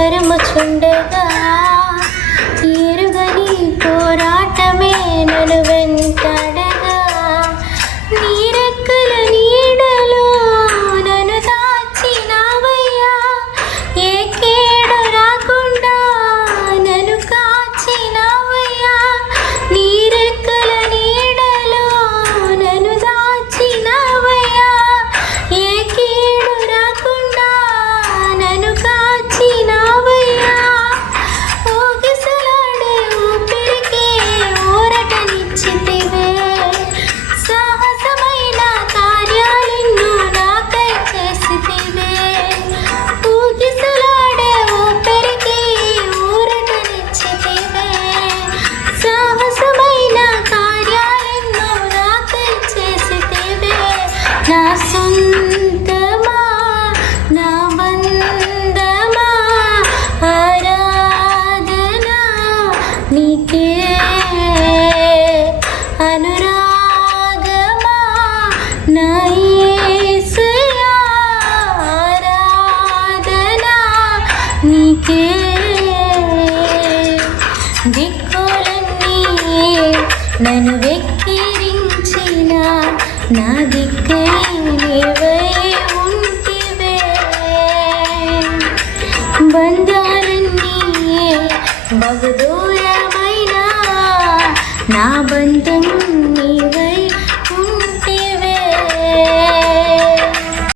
తరుముచుండగా ఎరుగని పోరాటమే నన్ను వెంటాడగా నీ రెక్కల నీడలో నన్ను దాచినావయ్యా ఏ కేడు రాకుండా నన్ను కాచినావయ్యా నీ రెక్కల నీడలో నన్ను దాచినావయ్యా ఏ కేడు రాకుండా నన్ను కాచినావయ్యా ఊగిసలాడే ఊపిరికే ఊరటనిచ్చితివే సాహసమైన కార్యాలెన్నో నాకై చేసితివే ఊగిసలాడే ఊపిరికే ఊరటనిచ్చితివే సాహసమైన కార్యాలెన్నో నాకై చేసితివే నా సొంతమా నా బంధమా ఆరాధన నీకే అనురాగమా నా యేసయ్యా ఆరాధన నీకే దిక్కులన్నీ నన్ను వెక్కిరించిన నా దిక్కై నీవై ఉంటివే బంధాలన్నీ బహుదూరమైన నా బంధం